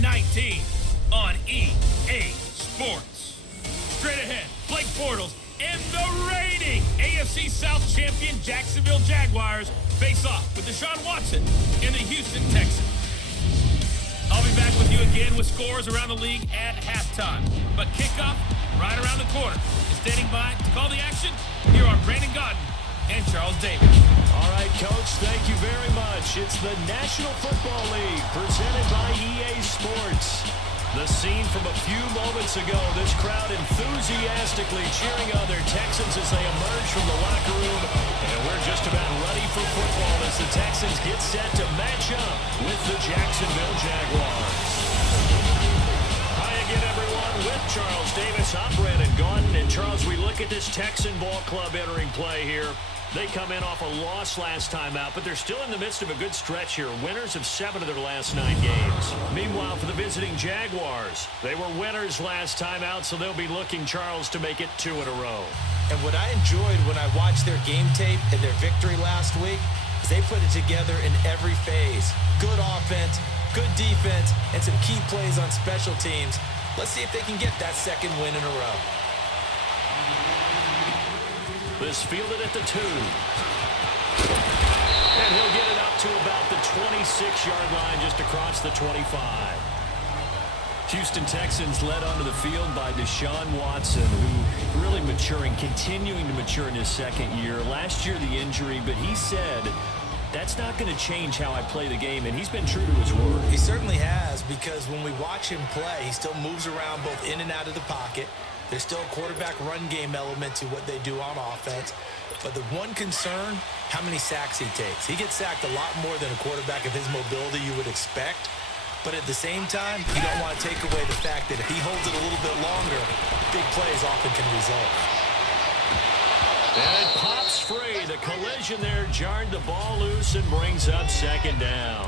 19 on EA Sports. Straight ahead, Blake Bortles and the reigning AFC South champion Jacksonville Jaguars face off with Deshaun Watson and the Houston Texans. I'll be back with you again with scores around the league at halftime. But kickoff right around the corner. And standing by to call the action, here are Brandon Godden and Charles Davis. All right, Coach, thank you very much. It's the National Football League presented by EA Sports. The scene from a few moments ago, this crowd enthusiastically cheering on their Texans as they emerge from the locker room. And we're just about ready for football as the Texans get set to match up with the Jacksonville Jaguars. Hi again, everyone. With Charles Davis, I'm Brandon Godden. And Charles, we look at this Texan ball club entering play here. They come in off a loss last time out, but they're still in the midst of a good stretch here. Winners of 7 of their last 9 games. Meanwhile, for the visiting Jaguars, they were winners last time out, so they'll be looking, Charles, to make it 2 in a row. And what I enjoyed when I watched their game tape and their victory last week is they put it together in every phase. Good offense, good defense, and some key plays on special teams. Let's see if they can get that second win in a row. This fielded at the 2. And he'll get it up to about the 26-yard line, just across the 25. Houston Texans led onto the field by Deshaun Watson, who really maturing, continuing to mature in his second year. Last year, the injury, but he said, that's not going to change how I play the game, and he's been true to his word. He certainly has, because when we watch him play, he still moves around both in and out of the pocket. There's still a quarterback run game element to what they do on offense. But the one concern, how many sacks he takes. He gets sacked a lot more than a quarterback of his mobility you would expect. But at the same time, you don't want to take away the fact that if he holds it a little bit longer, big plays often can result. And it pops free. The collision there jarred the ball loose and brings up second down.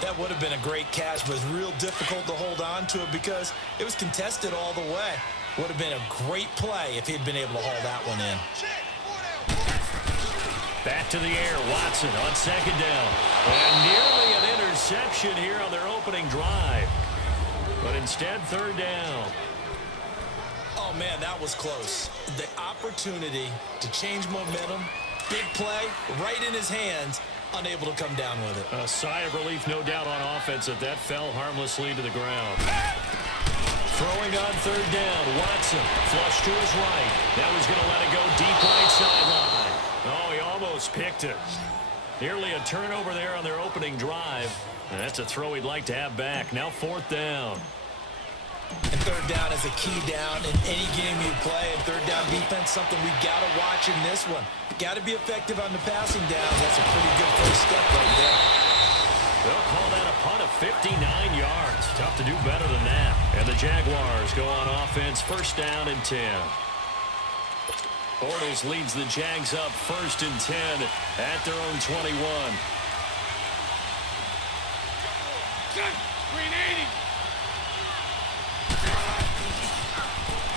That would have been a great catch, but it's real difficult to hold on to it because it was contested all the way. Would have been a great play if he'd been able to haul that one in. Back to the air, Watson on second down. And nearly an interception here on their opening drive. But instead, third down. Oh, man, that was close. The opportunity to change momentum, big play, right in his hands, unable to come down with it. A sigh of relief, no doubt, on offense that fell harmlessly to the ground. Throwing on third down, Watson, flush to his right. That was going to let it go deep right sideline. Oh, he almost picked it. Nearly a turnover there on their opening drive. And that's a throw he'd like to have back. Now fourth down. And third down is a key down in any game you play. And third down defense, something we've got to watch in this one. Got to be effective on the passing down. That's a pretty good first step right there. They'll call that a punt of 59 yards. Tough to do better than that. And the Jaguars go on offense, first down and 10. Bortles leads the Jags up first and 10 at their own 21. Green 80.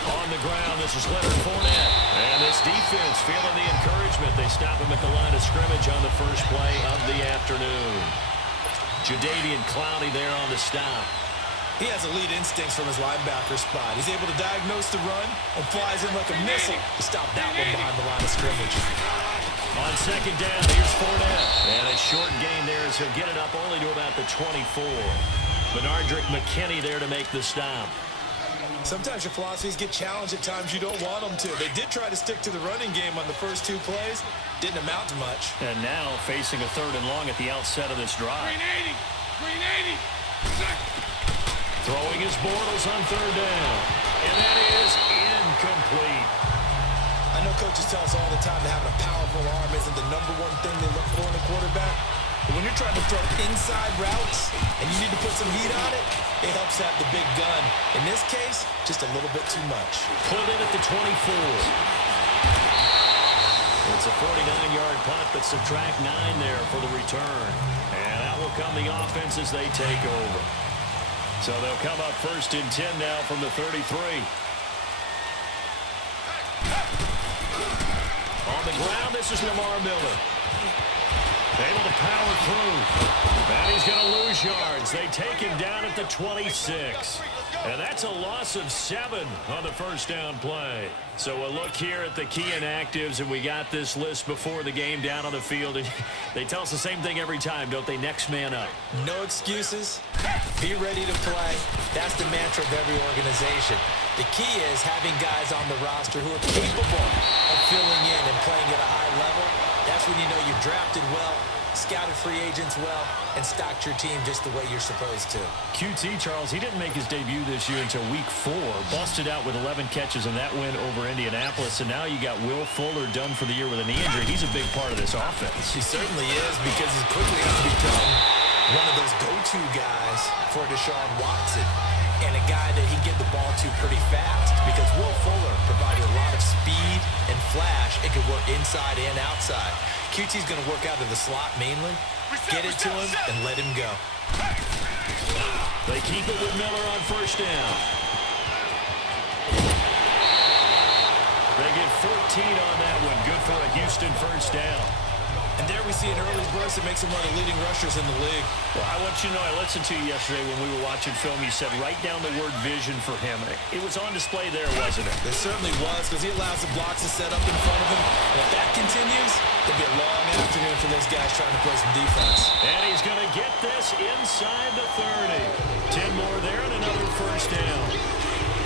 On the ground, this is Leonard Fournette. And this defense feeling the encouragement. They stop him at the line of scrimmage on the first play of the afternoon. Jadeveon Clowney there on the stop. He has elite instincts from his linebacker spot. He's able to diagnose the run and flies in like a missile to stop that one behind the line of scrimmage. On second down, here's Fournette. And a short gain there as he'll get it up only to about the 24. Benardrick McKinney there to make the stop. Sometimes your philosophies get challenged at times you don't want them to. They did try to stick to the running game on the first 2 plays. Didn't amount to much. And now facing a third and long at the outset of this drive. Green 80. Green 80. Throwing his Bortles on third down. And that is incomplete. I know coaches tell us all the time that having a powerful arm isn't the #1 thing they look for in a quarterback. But when you're trying to throw inside routes and you need to put some heat on it, it helps have the big gun. In this case, just a little bit too much. Pulled in at the 24. It's a 49-yard punt, but subtract 9 there for the return. And that will come the offense as they take over. So they'll come up first and 10 now from the 33. On the ground, this is Lamar Miller. Able to power through. And he's going to lose yards. They take him down at the 26. And that's a loss of 7 on the first down play. So a look here at the key inactives, and we got this list before the game down on the field. And they tell us the same thing every time, don't they? Next man up. No excuses. Be ready to play. That's the mantra of every organization. The key is having guys on the roster who are capable of filling in and playing at a high level. That's when you know you've drafted well, scouted free agents well, and stocked your team just the way you're supposed to. QT, Charles, he didn't make his debut this year until week 4. Busted out with 11 catches in that win over Indianapolis, and now you got Will Fuller done for the year with a knee injury. He's a big part of this offense. He certainly is, because he's quickly going to become one of those go-to guys for Deshaun Watson, and a guy that he can get the ball to pretty fast, because Will Fuller provided a lot of speed and flash. It can work inside and outside. QT's going to work out of the slot mainly, get it to him, and let him go. They keep it with Miller on first down. They get 14 on that one. Good for a Houston first down. And there we see an early burst that makes him one of the leading rushers in the league. Well, I want you to know, I listened to you yesterday when we were watching film. You said write down the word vision for him. It was on display there, wasn't it? It certainly was, because he allows the blocks to set up in front of him. And if that continues, it'll be a long afternoon for those guys trying to play some defense. And he's going to get this inside the 30. 10 more there and another first down.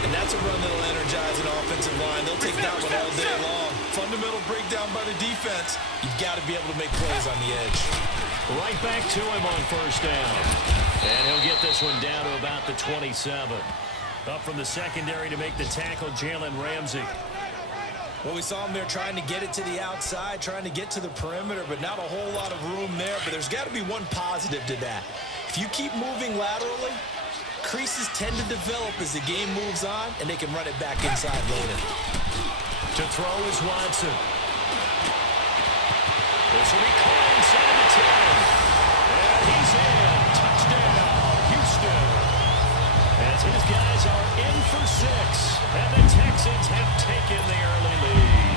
And that's a run that'll energize an offensive line. They'll take that one all day long. Fundamental breakdown by the defense. You've got to be able to make plays on the edge. Right back to him on first down. And he'll get this one down to about the 27. Up from the secondary to make the tackle, Jalen Ramsey. Well, we saw him there trying to get it to the outside, trying to get to the perimeter, but not a whole lot of room there. But there's got to be one positive to that. If you keep moving laterally, creases tend to develop as the game moves on, and they can run it back inside later. To throw is Watson. This will be caught inside the 10. And he's in. Touchdown, Houston. As his guys are in for 6. And the Texans have taken the early lead.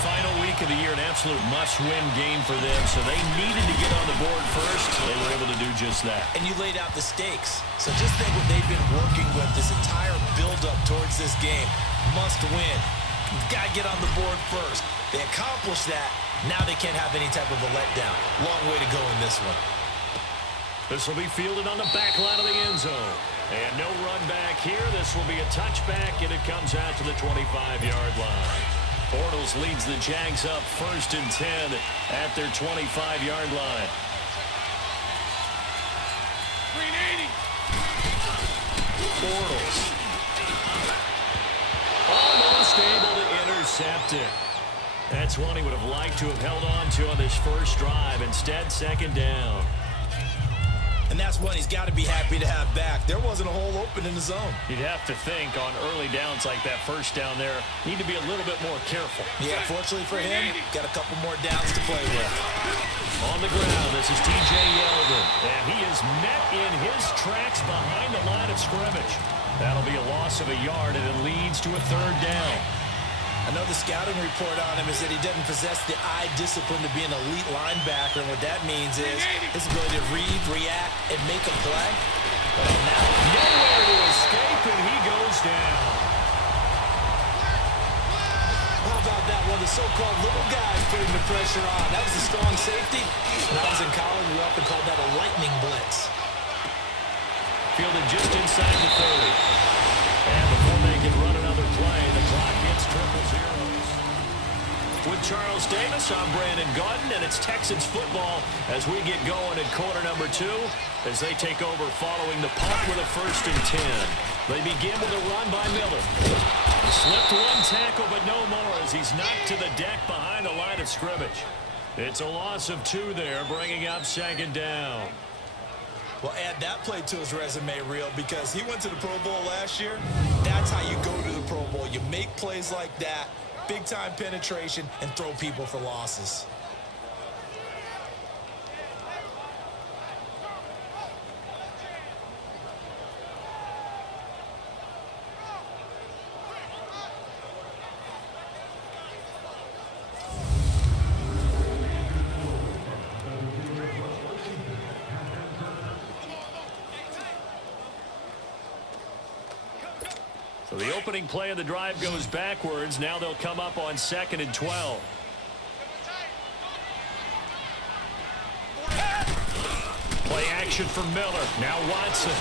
Final week of the year, an absolute must-win game for them, so they needed to get on the board first. They were able to do just that. And you laid out the stakes. So just think what they've been working with this entire build-up towards this game. Must win. You've got to get on the board first. They accomplished that. Now they can't have any type of a letdown. Long way to go in this one. This will be fielded on the back line of the end zone. And no run back here. This will be a touchback, and it comes out to the 25-yard line. Bortles leads the Jags up 1st and 10 at their 25-yard line. 380. Bortles. Almost able to intercept it. That's one he would have liked to have held on to on this first drive. Instead, second down. And that's one he's got to be happy to have back. There wasn't a hole open in the zone. You'd have to think on early downs like that first down there, need to be a little bit more careful. Yeah, fortunately for him, got a couple more downs to play with. On the ground, this is T.J. Yeldon. And he is met in his tracks behind the line of scrimmage. That'll be a loss of a yard, and it leads to a third down. Another scouting report on him is that he doesn't possess the eye discipline to be an elite linebacker, and what that means is his ability to read, react, and make a play. And now, nowhere to escape, and he goes down. How about that one? The so-called little guys putting the pressure on. That was a strong safety. When I was in college, we often called that a lightning blitz. Fielded just inside the 30. And before they can run another play, the clock hits 0-0. With Charles Davis, I'm Brandon Gaudin, and it's Texans football as we get going at quarter number 2 as they take over following the punt with a 1st and 10. They begin with a run by Miller. Slipped one tackle, but no more as he's knocked to the deck behind the line of scrimmage. It's a loss of 2 there, bringing up second down. Well, add that play to his resume reel because he went to the Pro Bowl last year. That's how you go to the Pro Bowl. You make plays like that, big-time penetration, and throw people for losses. So the opening play of the drive goes backwards. Now they'll come up on 2nd and 12. Play action for Miller. Now Watson.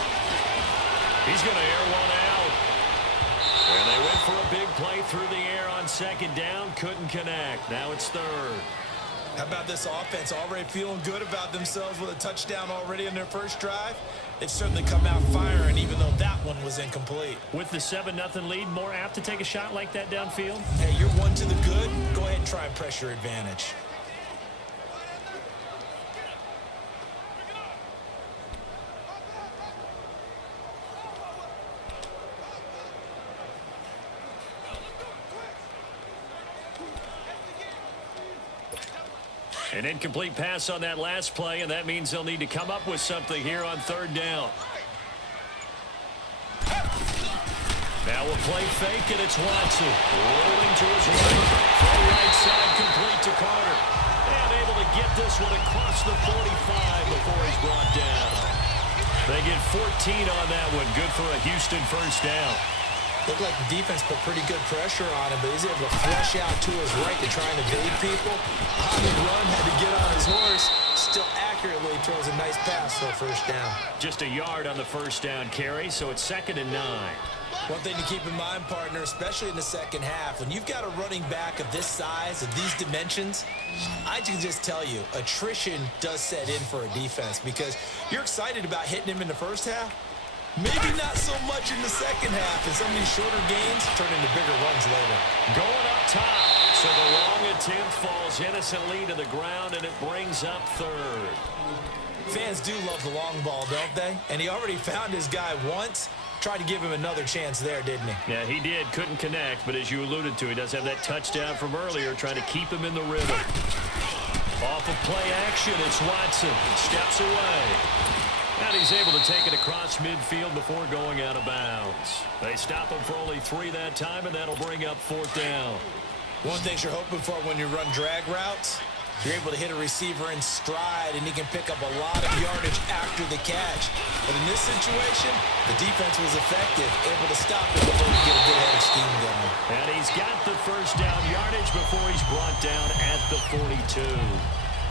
He's going to air one out. And they went for a big play through the air on 2nd down. Couldn't connect. Now it's 3rd. How about this offense already feeling good about themselves with a touchdown already in their first drive? They've certainly come out firing, even though that one was incomplete. With the 7-0 lead, more apt to take a shot like that downfield? Hey, you're one to the good. Go ahead and try and press your advantage. An incomplete pass on that last play, and that means they'll need to come up with something here on 3rd down. Now we'll play fake, and it's Watson. Rolling to his right. From right side, complete to Carter. And able to get this one across the 45 before he's brought down. They get 14 on that one. Good for a Houston first down. Looked like the defense put pretty good pressure on him, but he's able to flush out to his right to try and evade people. On the run, had to get on his horse. Still accurately throws a nice pass for a first down. Just a yard on the first down carry, so it's 2nd and 9. One thing to keep in mind, partner, especially in the second half, when you've got a running back of this size, of these dimensions, I can just tell you, attrition does set in for a defense because you're excited about hitting him in the first half. Maybe not so much in the second half, and some of these shorter gains turn into bigger runs later. Going up top, so the long attempt falls innocently to the ground, and it brings up 3rd. Fans do love the long ball, don't they? And he already found his guy once. Tried to give him another chance there, didn't he? Yeah, he did. Couldn't connect, but as you alluded to, he does have that touchdown from earlier, trying to keep him in the rhythm. Off of play action, it's Watson. Steps away. And he's able to take it across midfield before going out of bounds. They stop him for only 3 that time, and that'll bring up 4th down. One thing you're hoping for when you run drag routes, you're able to hit a receiver in stride, and he can pick up a lot of yardage after the catch. But in this situation, the defense was effective, able to stop him before he get a good head of steam going. And he's got the first down yardage before he's brought down at the 42.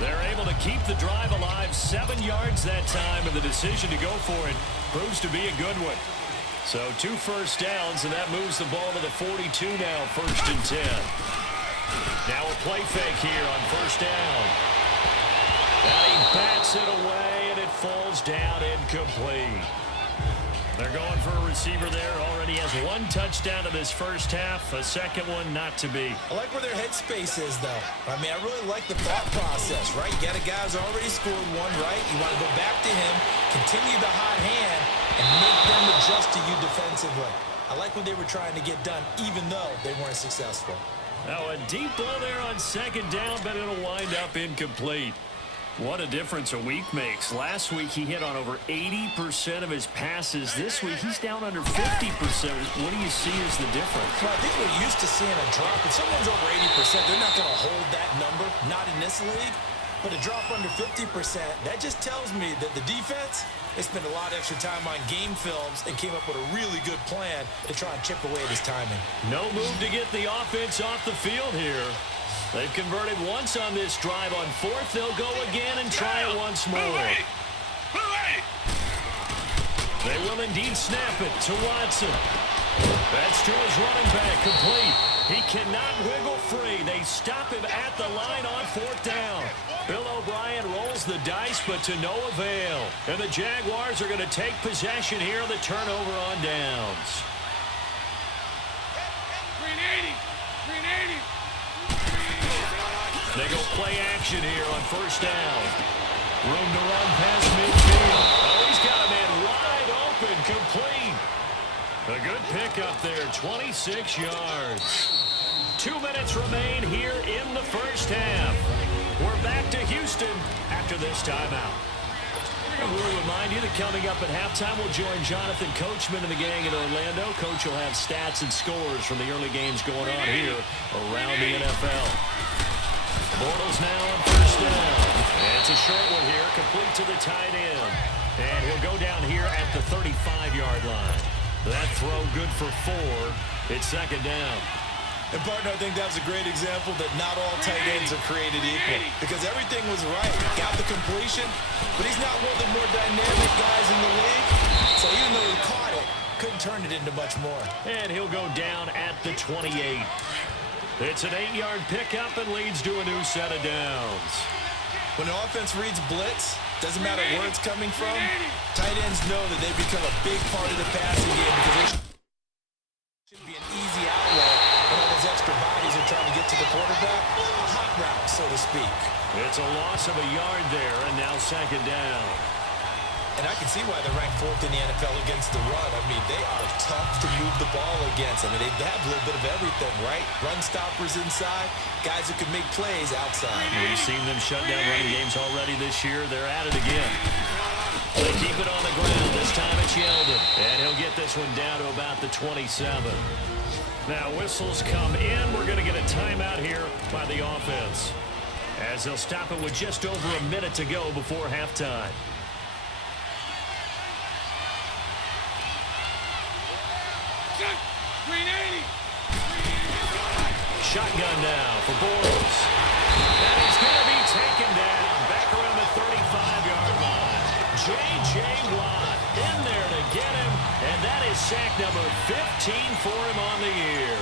They're able to keep the drive alive, 7 yards that time, and the decision to go for it proves to be a good one. So 2 first downs, and that moves the ball to the 42 now, 1st and 10. Now a play fake here on first down. And he bats it away, and it falls down incomplete. They're going for a receiver there. Already has 1 touchdown in this first half. A second one not to be. I like where their headspace is, though. I mean, I really like the thought process, right? You got a guy who's already scored 1, right? You want to go back to him, continue the hot hand, and make them adjust to you defensively. I like what they were trying to get done, even though they weren't successful. Now a deep ball there on 2nd down, but it'll wind up incomplete. What a difference a week makes. Last week, he hit on over 80% of his passes. This week, he's down under 50%. What do you see as the difference? Well, I think we're used to seeing a drop. If someone's over 80%, they're not going to hold that number, not in this league. But a drop under 50%, that just tells me that the defense, they spent a lot of extra time on game films and came up with a really good plan to try and chip away at his timing. No move to get the offense off the field here. They've converted once on this drive. On 4th, they'll go again and try it once more. They will indeed snap it to Watson. That's to his running back, complete. He cannot wiggle free. They stop him at the line on 4th down. Bill O'Brien rolls the dice, but to no avail. And the Jaguars are going to take possession here on the turnover on downs. They go play action here on first down. Room to run past midfield. Oh, he's got a man wide open, complete. A good pickup there, 26 yards. 2 minutes remain here in the first half. We're back to Houston after this timeout. And we'll remind you that coming up at halftime, we'll join Jonathan Coachman and the gang in Orlando. Coach will have stats and scores from the early games going on here around the NFL. Bortles now on first down. And it's a short one here, complete to the tight end. And he'll go down here at the 35-yard line. That throw good for 4. It's second down. And, partner, I think that was a great example that not all tight ends are created equal because everything was right. Got the completion, but he's not one of the more dynamic guys in the league. So even though he caught it, couldn't turn it into much more. And he'll go down at the 28. It's an 8-yard pickup and leads to a new set of downs. When an offense reads blitz, doesn't matter where it's coming from, tight ends know that they become a big part of the passing game because they should be an easy outlet when all those extra bodies are trying to get to the quarterback. A hot route, so to speak. It's a loss of a yard there, and now second down. And I can see why they're ranked 4th in the NFL against the run. I mean, they are tough to move the ball against. I mean, they have a little bit of everything, right? Run stoppers inside, guys who can make plays outside. We've seen them shut down running games already this year. They're at it again. They keep it on the ground. This time it's Yeldon. And he'll get this one down to about the 27. Now, whistles come in. We're going to get a timeout here by the offense, as they'll stop it with just over a minute to go before halftime. Shotgun now for Bortles. And he's going to be taken down back around the 35-yard line. J.J. Watt in there to get him, and that is sack number 15 for him on the year.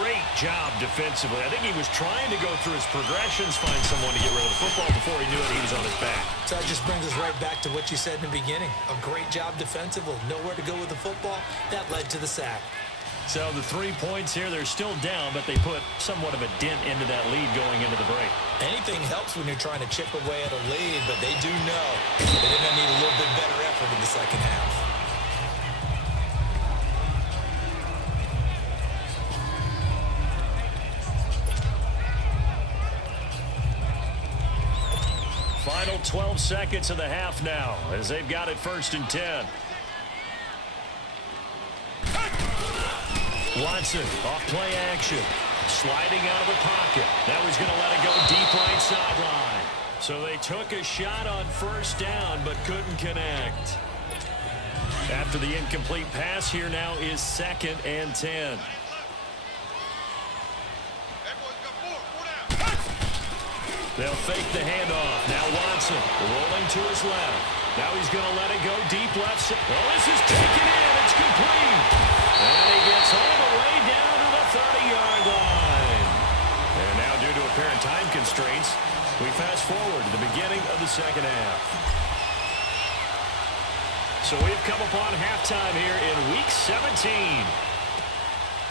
Great job defensively. I think he was trying to go through his progressions, find someone to get rid of the football. Before he knew it, he was on his back. So that just brings us right back to what you said in the beginning. A great job defensively. Nowhere to go with the football. That led to the sack. So the 3 points here, they're still down, but they put somewhat of a dent into that lead going into the break. Anything helps when you're trying to chip away at a lead, but they do know that they're going to need a little bit better effort in the second half. Final 12 seconds of the half now, as they've got it 1st and 10. Watson, off play action, sliding out of the pocket. Now he's going to let it go deep right sideline. So they took a shot on 1st down, but couldn't connect. After the incomplete pass, here now is 2nd and 10. They'll fake the handoff. Now Watson rolling to his left. Now he's going to let it go deep left. Oh, this is taken in. It's complete. And he gets all the way down to the 30-yard line. And now, due to apparent time constraints, we fast forward to the beginning of the second half. So we've come upon halftime here in Week 17.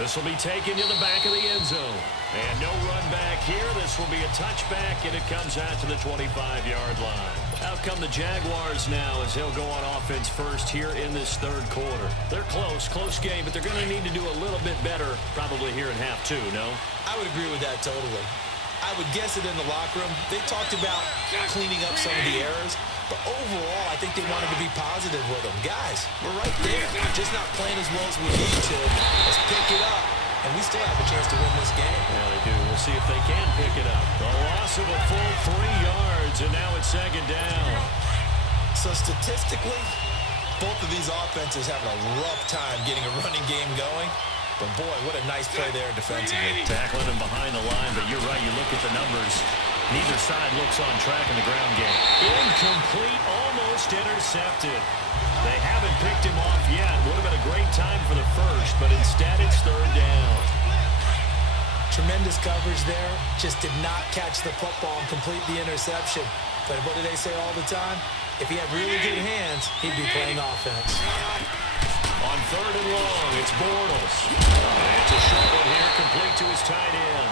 This will be taken to the back of the end zone. And no run back here. This will be a touchback, and it comes out to the 25-yard line. Out come the Jaguars now as they'll go on offense first here in this 3rd quarter. They're close game, but they're going to need to do a little bit better probably here in half 2, no? I would agree with that totally. I would guess it in the locker room. They talked about cleaning up some of the errors, but overall, I think they wanted to be positive with them. Guys, we're right there. We're just not playing as well as we need to. Let's pick it up, and we still have a chance to win this game. Yeah, they do. We'll see if they can pick it up. The loss of a full 3 yards, and now it's 2nd down. So statistically, both of these offenses having a rough time getting a running game going. But, boy, what a nice play there defensively. Tackling him behind the line, but you're right. You look at the numbers. Neither side looks on track in the ground game. Incomplete, almost intercepted. They haven't picked him off yet. Would have been a great time for the first, but instead it's 3rd down. Tremendous coverage there. Just did not catch the football and complete the interception. But what do they say all the time? If he had really good hands, he'd be playing offense. On 3rd and long, it's Bortles. And it's a short one here, complete to his tight end.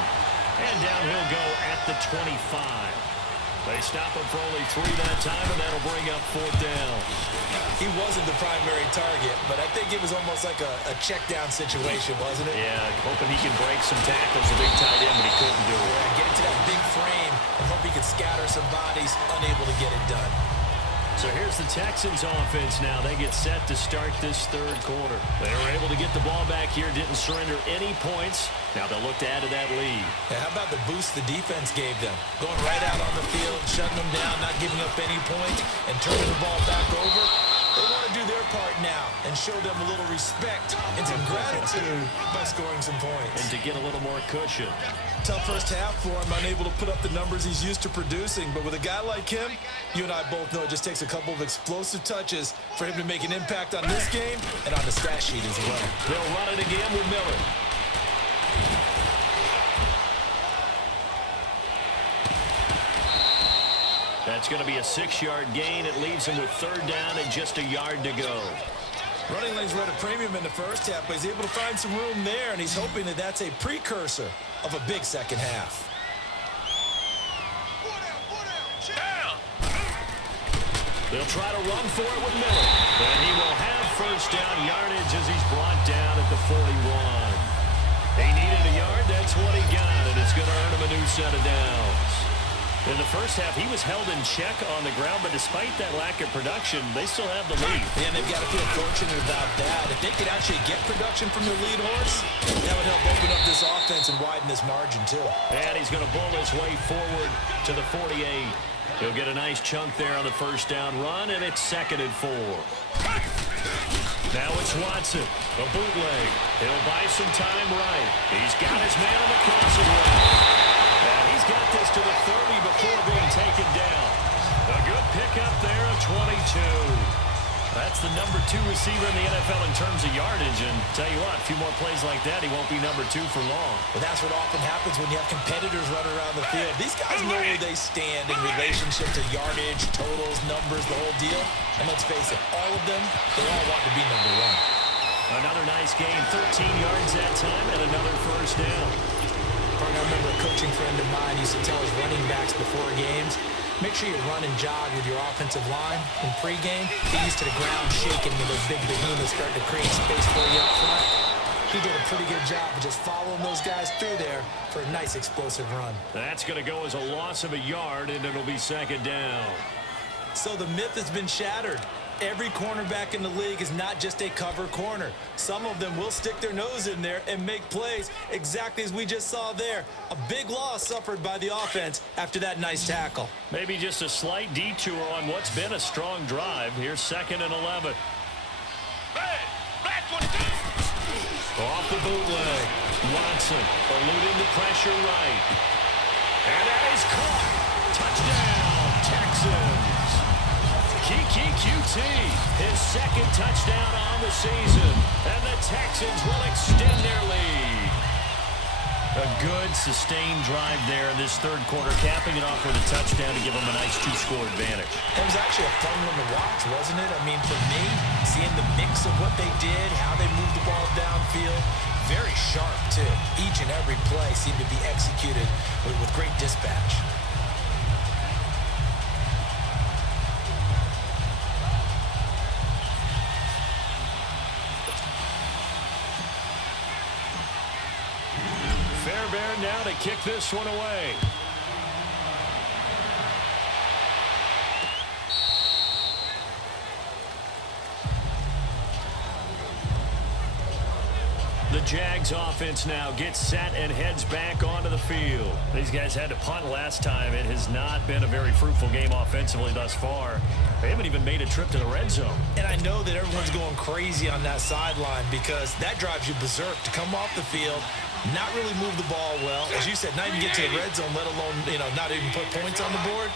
And down he'll go at the 25. They stop him for only 3 that time, and that'll bring up 4th down. He wasn't the primary target, but I think it was almost like a check down situation, wasn't it? Yeah, hoping he could break some tackles, a big tight end, but he couldn't do it. Yeah, get into that big frame and hope he could scatter some bodies, unable to get it done. So here's the Texans offense now. They get set to start this 3rd quarter. They were able to get the ball back here, didn't surrender any points. Now they'll look to add to that lead. Yeah, how about the boost the defense gave them? Going right out on the field, shutting them down, not giving up any points, and turning the ball back over. They want to do their part now and show them a little respect and some gratitude by scoring some points. And to get a little more cushion. Tough first half for him, unable to put up the numbers he's used to producing. But with a guy like him, you and I both know it just takes a couple of explosive touches for him to make an impact on this game and on the stat sheet as well. They'll run it again with Miller. That's going to be a 6-yard gain. It leaves him with 3rd down and just a yard to go. Running lanes were at a premium in the first half, but he's able to find some room there, and he's hoping that that's a precursor of a big second half. They'll try to run for it with Miller. And he will have 1st down yardage as he's brought down at the 41. He needed a yard. That's what he got, and it's going to earn him a new set of downs. In the first half, he was held in check on the ground, but despite that lack of production, they still have the lead. And they've got to feel fortunate about that. If they could actually get production from their lead horse, that would help open up this offense and widen this margin, too. And he's going to bull his way forward to the 48. He'll get a nice chunk there on the 1st down run, and it's 2nd and 4. Now it's Watson, a bootleg. He'll buy some time right. He's got his man on the crossing route. And he's got this to the 30 before being taken down. A good pickup there of 22. That's the number 2 receiver in the NFL in terms of yardage. And tell you what, a few more plays like that, he won't be number 2 for long. Well, that's what often happens when you have competitors running around the field. These guys know where they stand in relationship to yardage, totals, numbers, the whole deal. And let's face it, all of them, they all want to be number 1. Another nice game, 13 yards that time, and another 1st down. I remember a coaching friend of mine used to tell his running backs before games, make sure you run and jog with your offensive line in pregame. Get used to the ground shaking when those big behemoths start to create space for you up front. He did a pretty good job of just following those guys through there for a nice explosive run. That's going to go as a loss of a yard, and it'll be 2nd down. So the myth has been shattered. Every cornerback in the league is not just a cover corner. Some of them will stick their nose in there and make plays exactly as we just saw there. A big loss suffered by the offense after that nice tackle. Maybe just a slight detour on what's been a strong drive. Here's 2nd and 11. Off the bootleg. Watson eluding the pressure right. And that is caught. Touchdown, Texans. Kiki QT, his 2nd touchdown on the season, and the Texans will extend their lead. A good, sustained drive there in this 3rd quarter, capping it off with a touchdown to give them a nice 2-score advantage. It was actually a fun one to watch, wasn't it? I mean, for me, seeing the mix of what they did, how they moved the ball downfield, very sharp, too. Each and every play seemed to be executed with great dispatch. Fairbairn now to kick this one away. The Jags offense now gets set and heads back onto the field. These guys had to punt last time. It has not been a very fruitful game offensively thus far. They haven't even made a trip to the red zone. And I know that everyone's going crazy on that sideline because that drives you berserk to come off the field, not really move the ball well. As you said, not even get to the red zone, let alone, not even put points on the board.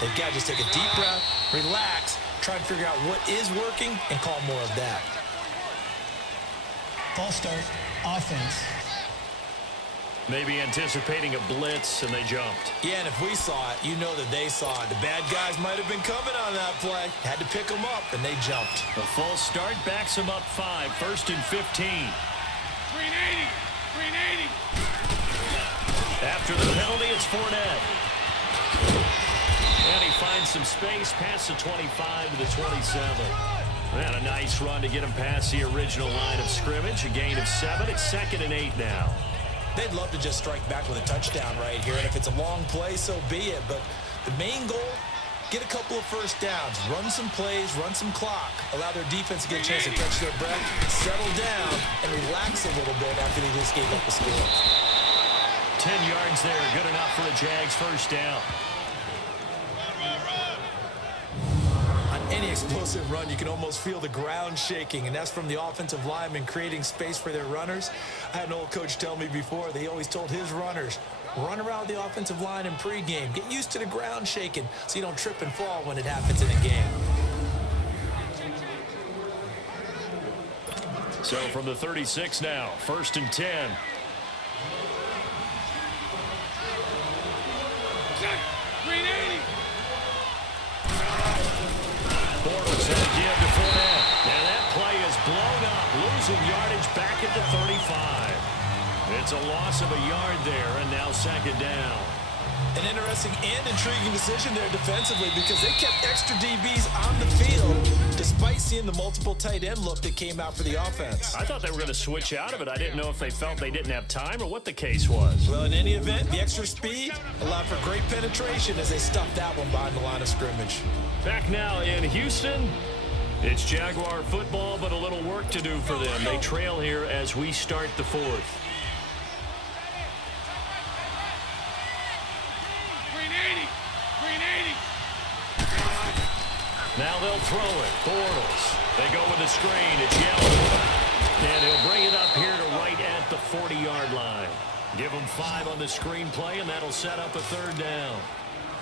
They've got to just take a deep breath, relax, try and figure out what is working, and call more of that. Ball start, offense. Maybe anticipating a blitz, and they jumped. Yeah, and if we saw it, you know that they saw it. The bad guys might have been coming on that play. Had to pick them up, and they jumped. A false start backs them up 5, 1st and 15. 380. After the penalty, it's Fournette. And he finds some space past the 25 to the 27. And a nice run to get him past the original line of scrimmage. A gain of 7. It's 2nd and 8 now. They'd love to just strike back with a touchdown right here, and if it's a long play, so be it. But the main goal, get a couple of first downs, run some plays, run some clock, allow their defense to get a chance to catch their breath, settle down, and relax a little bit after they just gave up the score. 10 yards there, good enough for a Jags 1st down. On any explosive run. You can almost feel the ground shaking, and that's from the offensive linemen creating space for their runners. I had an old coach tell me before, they always told his runners, run around the offensive line in pregame. Get used to the ground shaking so you don't trip and fall when it happens in a game. So from the 36 now, 1st and 10. Bortles and again to Fournette. And that play is blown up, losing yardage back at the 35. It's a loss of a yard there, and now 2nd down. An interesting and intriguing decision there defensively because they kept extra DBs on the field despite seeing the multiple tight end look that came out for the offense. I thought they were going to switch out of it. I didn't know if they felt they didn't have time or what the case was. Well, in any event, the extra speed allowed for great penetration as they stuffed that one behind the line of scrimmage. Back now in Houston, it's Jaguar football, but a little work to do for them. They trail here as we start the 4th. Now they'll throw it. Bortles. They go with the screen. It's yellow. And he'll bring it up here to right at the 40-yard line. Give them 5 on the screenplay, and that'll set up a 3rd down.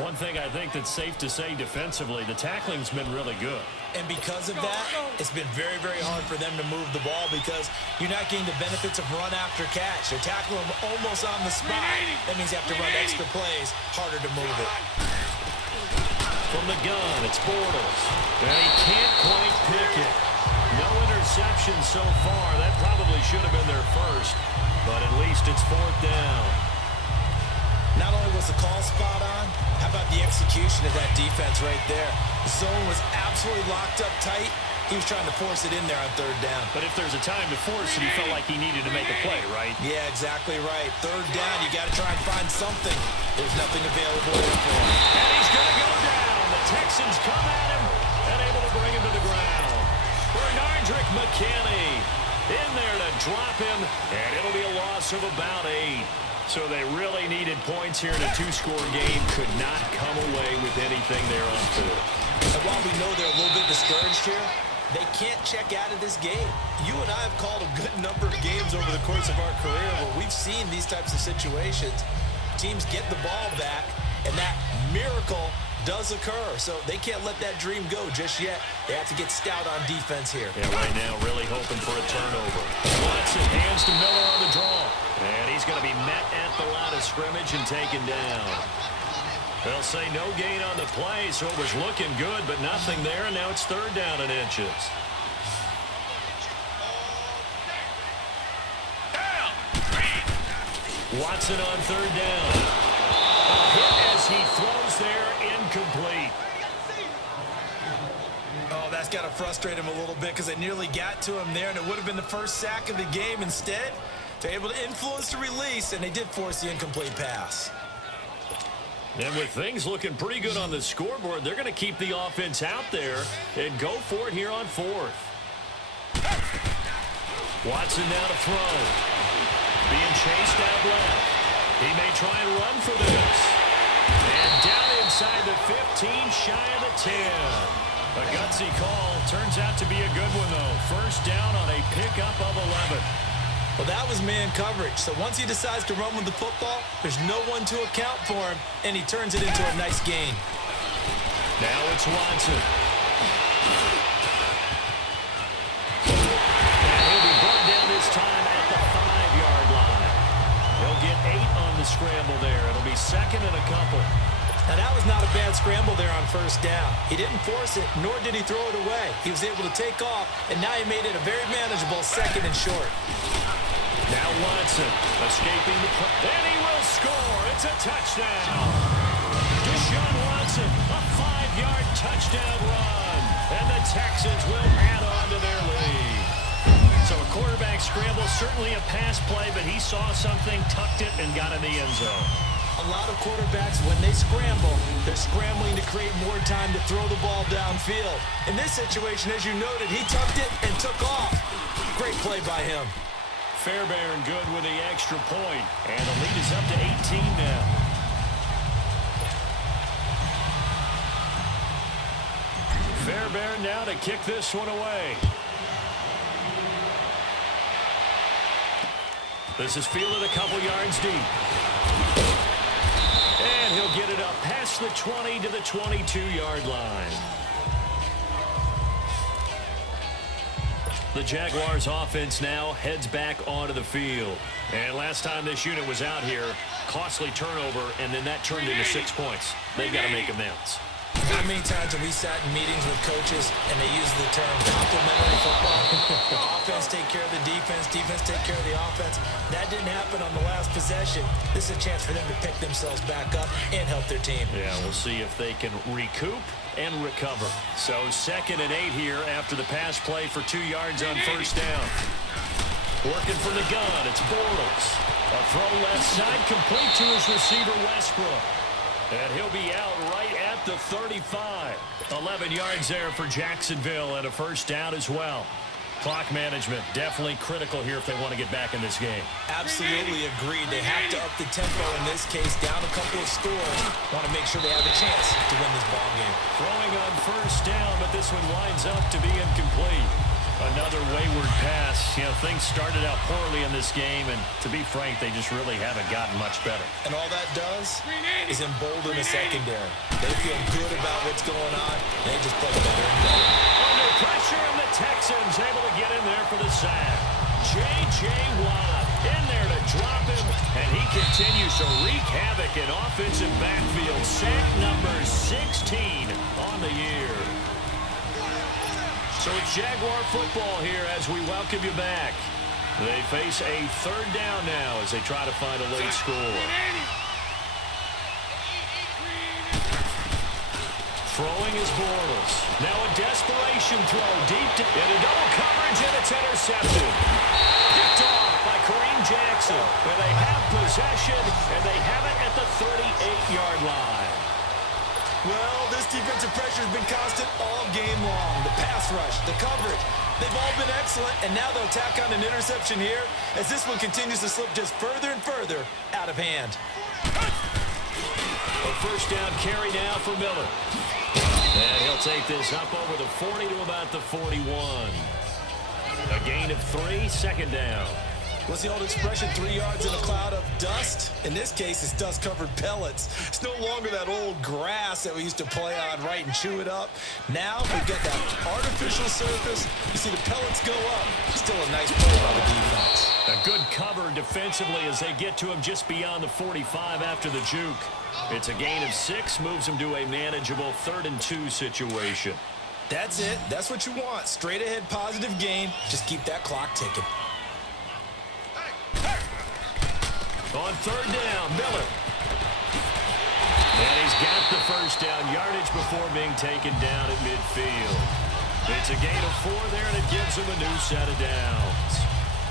One thing I think that's safe to say defensively, the tackling's been really good. And because of that, it's been very, very hard for them to move the ball because you're not getting the benefits of run after catch. They're tackling them almost on the spot. That means you have to run extra plays, harder to move it. From the gun, it's Bortles. And he can't quite pick it. No interception so far. That probably should have been their first, but at least it's 4th down. Not only was the call spot on, how about the execution of that defense right there? The zone was absolutely locked up tight. He was trying to force it in there on 3rd down. But if there's a time to force it, he felt like he needed to make a play, right? Yeah, exactly right. 3rd down, you got to try and find something. There's nothing available there for him. And he's going to go down. The Texans come at him and able to bring him to the ground. Bernardrick McKinney in there to drop him, and it'll be a loss of about 8. So they really needed points here in a 2-score game. Could not come away with anything there on field. And while we know they're a little bit discouraged here, they can't check out of this game. You and I have called a good number of games over the course of our career where we've seen these types of situations. Teams get the ball back, and that miracle does occur. So they can't let that dream go just yet. They have to get stout on defense here. Yeah, right now really hoping for a turnover. Watson hands to Miller on the draw. And he's going to be met at the line of scrimmage and taken down. They'll say no gain on the play, so it was looking good, but nothing there, and now it's 3rd down and inches. Watson on 3rd down. A hit as he throws there, incomplete. Oh, that's got to frustrate him a little bit because they nearly got to him there, and it would have been the first sack of the game. Instead, they're able to influence the release, and they did force the incomplete pass. And with things looking pretty good on the scoreboard, they're going to keep the offense out there and go for it here on 4th. Watson now to throw. Being chased out left. He may try and run for this. And down inside the 15, shy of the 10. A gutsy call. Turns out to be a good one, though. 1st down on a pickup of 11. Well, that was man coverage. So once he decides to run with the football, there's no one to account for him, and he turns it into a nice gain. Now it's Watson. And he'll be brought down this time at the 5-yard line. He'll get 8 on the scramble there. It'll be 2nd and a couple. Now, that was not a bad scramble there on 1st down. He didn't force it, nor did he throw it away. He was able to take off, and now he made it a very manageable 2nd and short. Now Watson escaping the play. And he will score. It's a touchdown. Deshaun Watson, a 5-yard touchdown run. And the Texans will add on to their lead. So a quarterback scramble, certainly a pass play, but he saw something, tucked it, and got in the end zone. A lot of quarterbacks, when they scramble, they're scrambling to create more time to throw the ball downfield. In this situation, as you noted, he tucked it and took off. Great play by him. Fairbairn good with the extra point. And the lead is up to 18 now. Bear now to kick this one away. This is fielded a couple yards deep. And he'll get it up past the 20 to the 22-yard line. The Jaguars offense now heads back onto the field. And last time this unit was out here, costly turnover, and then that turned into 6 points. They've got to make amends. How many times have we sat in meetings with coaches and they use the term complementary football? Offense take care of the defense, defense take care of the offense. That didn't happen on the last possession. This is a chance for them to pick themselves back up and help their team. Yeah, we'll see if they can recoup and recover. So 2nd and 8 here after the pass play for 2 yards on first down. Working from the gun, it's Bortles. A throw left side, complete to his receiver, Westbrook. And he'll be out right at the 35. 11 yards there for Jacksonville and a first down as well. Clock management definitely critical here if they want to get back in this game. Absolutely agreed. They have to up the tempo in this case, down a couple of scores. Want to make sure they have a chance to win this ball game. Throwing on first down, but this one winds up to be incomplete. Another wayward pass. You know, things started out poorly in this game, and to be frank, they just really haven't gotten much better. And all that does is embolden the secondary. They feel good about what's going on. They just play better and better. Under pressure, and the Texans able to get in there for the sack. J.J. Watt in there to drop him, and he continues to wreak havoc in offensive backfield. Sack number 16 on the year. So it's Jaguar football here as we welcome you back. They face a 3rd down now as they try to find a late score. Throwing is Bortles. Now a desperation throw deep into double coverage, and it's intercepted. Picked off by Kareem Jackson. Where they have possession, and they have it at the 38-yard line. Well, this defensive pressure has been constant all game long. The pass rush, the coverage, they've all been excellent, and now they'll tack on an interception here as this one continues to slip just further and further out of hand. A first down carry now for Miller. And he'll take this up over the 40 to about the 41. A gain of 3, 2nd down. What's the old expression, 3 yards in a cloud of dust? In this case, it's dust-covered pellets. It's no longer that old grass that we used to play on, right, and chew it up. Now we've got that artificial surface. You see the pellets go up. Still a nice play by the defense. A good cover defensively as they get to him just beyond the 45 after the juke. It's a gain of 6, moves him to a manageable 3rd and 2 situation. That's it. That's what you want. Straight ahead positive gain. Just keep that clock ticking. On 3rd down, Miller. And he's got the first down yardage before being taken down at midfield. It's a gain of 4 there, and it gives him a new set of downs.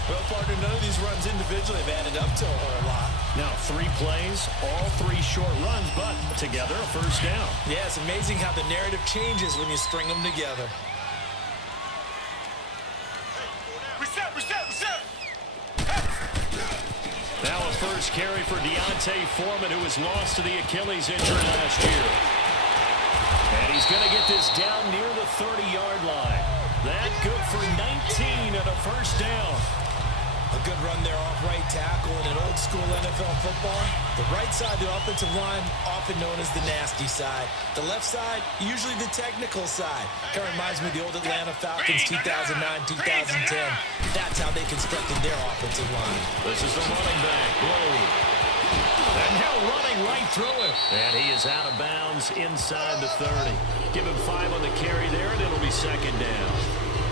Well, partner, none of these runs individually have added up to a whole lot. Now, 3 plays, all 3 short runs, but together a first down. Yeah, it's amazing how the narrative changes when you string them together. Reset. Now a first carry for Deontay Foreman, who was lost to the Achilles injury last year. And he's going to get this down near the 30-yard line. That good for 19 and a first down. A good run there off right tackle in an old-school NFL football. The right side of the offensive line, often known as the nasty side. The left side, usually the technical side. Kind of reminds me of the old Atlanta Falcons 2009, 2010. That's how they constructed their offensive line. This is the running back, Blue. And now running right through it. And he is out of bounds inside the 30. Give him 5 on the carry there, and it'll be 2nd down.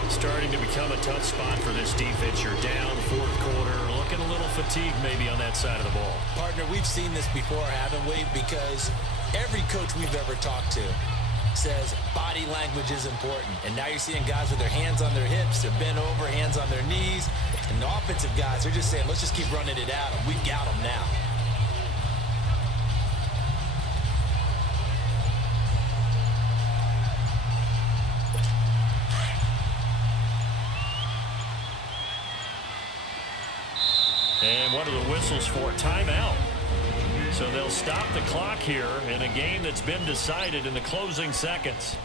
Starting to become a tough spot for this defense. You're down 4th quarter, looking a little fatigued maybe on that side of the ball. Partner, we've seen this before, haven't we? Because every coach we've ever talked to says body language is important. And now you're seeing guys with their hands on their hips, they're bent over, hands on their knees. And the offensive guys, they're just saying, let's just keep running it at them. We've got them now. And what are the whistles for? Timeout. So they'll stop the clock here in a game that's been decided in the closing seconds.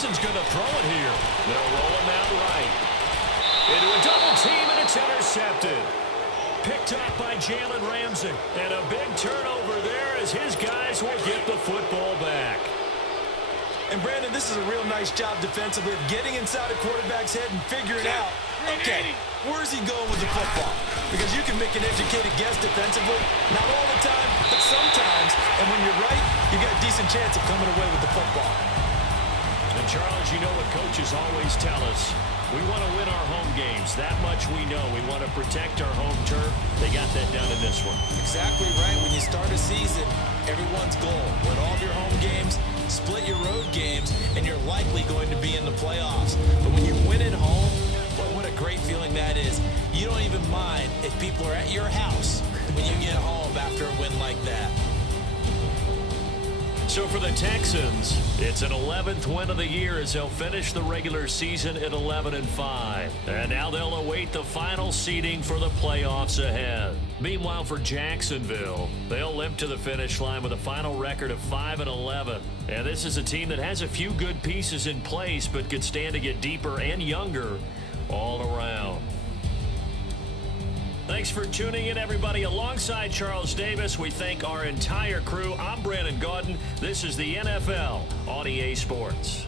Texans going to throw it here. They'll roll him out right. Into a double team, and it's intercepted. Picked up by Jalen Ramsey. And a big turnover there as his guys will get the football back. And Brandon, this is a real nice job defensively of getting inside a quarterback's head and figuring out, okay, where's he going with the football? Because you can make an educated guess defensively, not all the time, but sometimes. And when you're right, you got a decent chance of coming away with the football. And Charles, you know what coaches always tell us. We want to win our home games. That much we know. We want to protect our home turf. They got that done in this one. Exactly right. When you start a season, everyone's goal, win all of your home games, split your road games, and you're likely going to be in the playoffs. But when you win at home, boy, what a great feeling that is. You don't even mind if people are at your house when you get home after a win like that. So for the Texans, it's an 11th win of the year as they'll finish the regular season at 11-5. And now they'll await the final seeding for the playoffs ahead. Meanwhile, for Jacksonville, they'll limp to the finish line with a final record of 5-11. And this is a team that has a few good pieces in place, but could stand to get deeper and younger all around. Thanks for tuning in, everybody. Alongside Charles Davis, we thank our entire crew. I'm Brandon Gaudin. This is the NFL on EA Sports.